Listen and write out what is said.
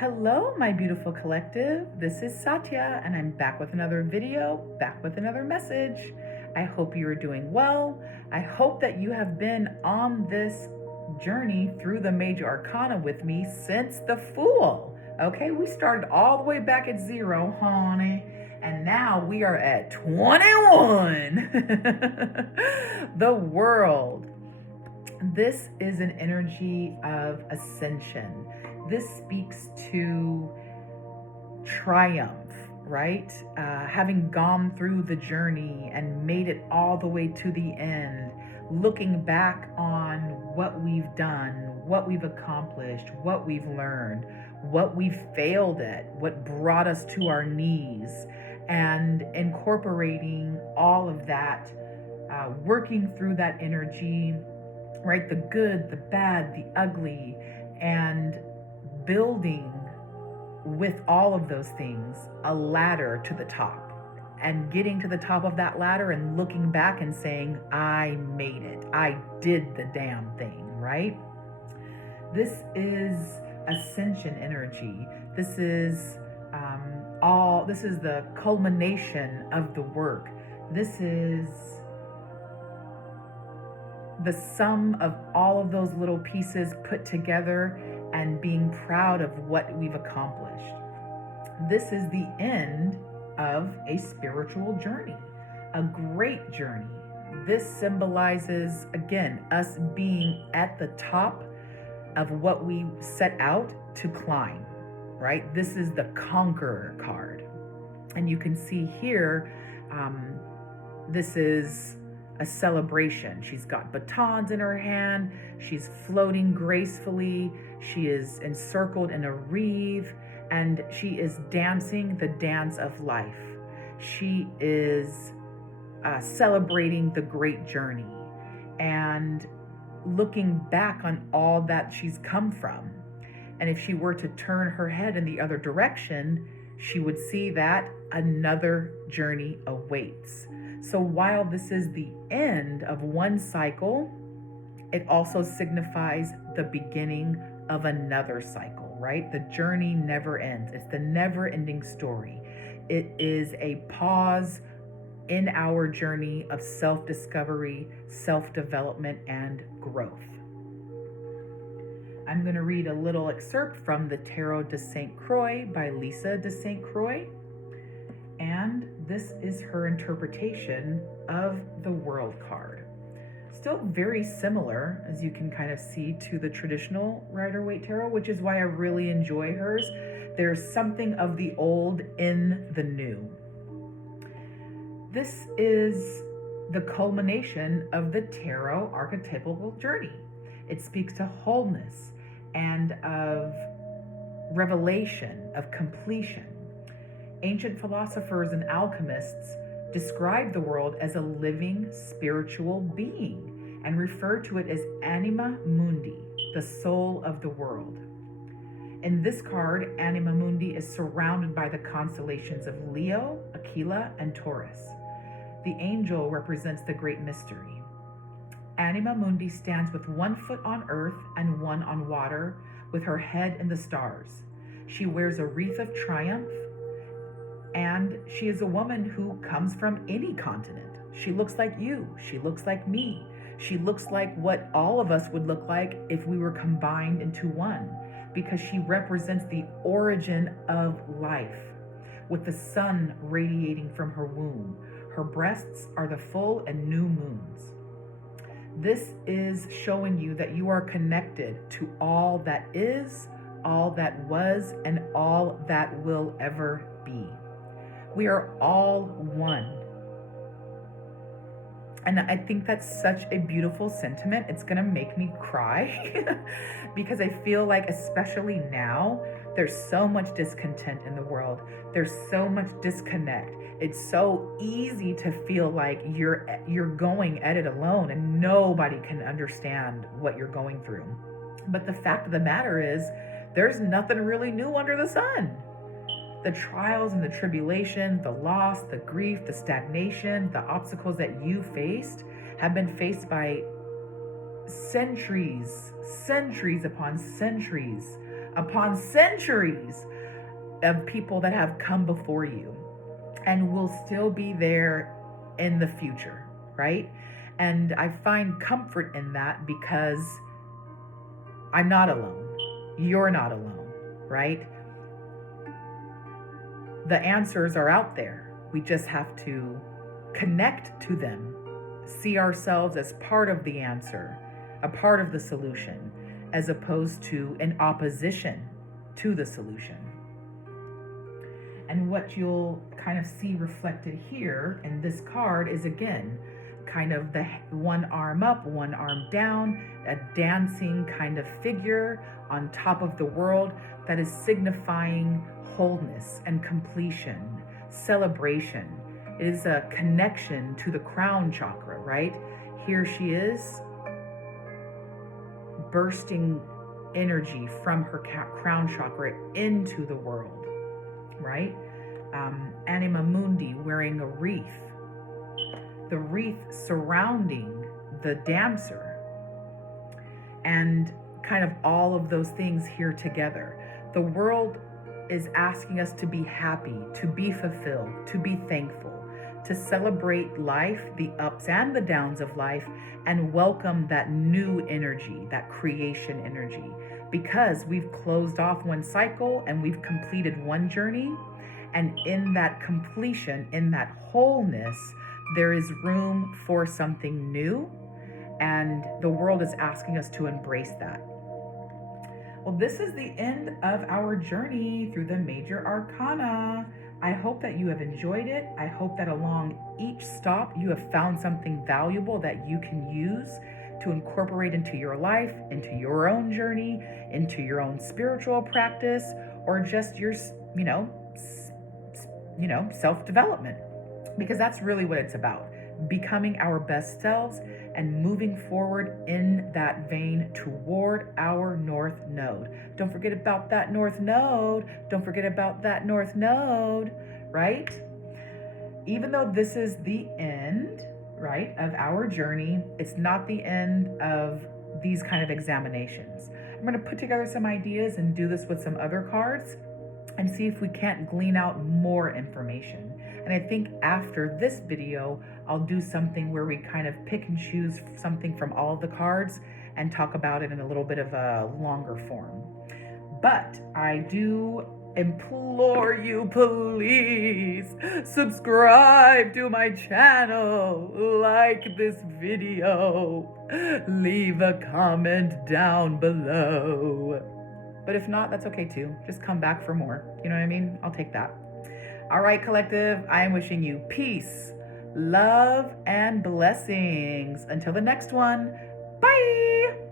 Hello, my beautiful collective. This is Satya, and I'm back with another video, back with another message. I hope you are doing well. I hope that you have been on this journey through the major arcana with me since the Fool. Okay, we started all the way back at 0, honey, and now we are at 21. The World. This is an energy of ascension. This speaks to triumph, right? Having gone through the journey and made it all the way to the end, looking back on what we've done, what we've accomplished, what we've learned, what we've failed at, what brought us to our knees, and incorporating all of that, working through that energy, right? The good, the bad, the ugly, and building with all of those things a ladder to the top, and getting to the top of that ladder and looking back and saying, I made it. I did the damn thing, right? This is ascension energy. This is this is the culmination of the work. This is the sum of all of those little pieces put together and being proud of what we've accomplished. This is the end of a spiritual journey, a great journey. This symbolizes, again, us being at the top of what we set out to climb, right? This is the Conqueror card. And you can see here, this is a celebration. She's got batons in her hand. She's floating gracefully. She is encircled in a wreath, and she is dancing the dance of life. She is celebrating the great journey and looking back on all that she's come from. And if she were to turn her head in the other direction, she would see that another journey awaits. So while this is the end of one cycle, it also signifies the beginning of another cycle, right? The journey never ends. It's the never-ending story. It is a pause in our journey of self-discovery, self-development, and growth. I'm going to read a little excerpt from the Tarot de St. Croix by Lisa de St. Croix. And this is her interpretation of the World card. Still very similar, as you can kind of see, to the traditional Rider-Waite Tarot, which is why I really enjoy hers. There's something of the old in the new. This is the culmination of the tarot archetypal journey. It speaks to wholeness and of revelation, of completion. Ancient philosophers and alchemists describe the world as a living spiritual being and refer to it as anima mundi, the soul of the world. In this card, anima mundi is surrounded by the constellations of Leo, Aquila, and Taurus. The angel represents the great mystery. Anima mundi stands with one foot on earth and one on water, with her head in the stars. She wears a wreath of triumph, and she is a woman who comes from any continent. She looks like you. She looks like me. She looks like what all of us would look like if we were combined into one, because she represents the origin of life, with the sun radiating from her womb. Her breasts are the full and new moons. This is showing you that you are connected to all that is, all that was, and all that will ever be. We are all one. And I think that's such a beautiful sentiment. It's gonna make me cry because I feel like, especially now, there's so much discontent in the world. There's so much disconnect. It's so easy to feel like you're going at it alone and nobody can understand what you're going through. But the fact of the matter is, there's nothing really new under the sun. The trials and the tribulation, the loss, the grief, the stagnation, the obstacles that you faced have been faced by centuries upon centuries upon centuries of people that have come before you and will still be there in the future, right? And I find comfort in that because I'm not alone. You're not alone, right? The answers are out there. We just have to connect to them, see ourselves as part of the answer, a part of the solution, as opposed to in opposition to the solution. And what you'll kind of see reflected here in this card is, again, kind of the one arm up, one arm down, a dancing kind of figure on top of the world that is signifying wholeness and completion, celebration. It is a connection to the crown chakra, right? Here she is, bursting energy from her crown chakra into the world, right? Anima Mundi wearing a wreath, the wreath surrounding the dancer, and kind of all of those things here together. The world is asking us to be happy, to be fulfilled, to be thankful, to celebrate life, the ups and the downs of life, and welcome that new energy, that creation energy. Because we've closed off one cycle and we've completed one journey, and in that completion, in that wholeness, there is room for something new, and the world is asking us to embrace that. Well, this is the end of our journey through the major arcana. I hope that you have enjoyed it. I hope that along each stop you have found something valuable that you can use to incorporate into your life, into your own journey, into your own spiritual practice, or just your, self-development. Because that's really what it's about. Becoming our best selves and moving forward in that vein toward our North Node. Don't forget about that North Node. Don't forget about that North Node, right? Even though this is the end, right, of our journey, it's not the end of these kind of examinations. I'm going to put together some ideas and do this with some other cards and see if we can't glean out more information. And I think after this video, I'll do something where we kind of pick and choose something from all of the cards and talk about it in a little bit of a longer form. But I do implore you, please subscribe to my channel, like this video, leave a comment down below. But if not, that's okay too. Just come back for more. You know what I mean? I'll take that. All right, collective, I am wishing you peace, love, and blessings. Until the next one, bye.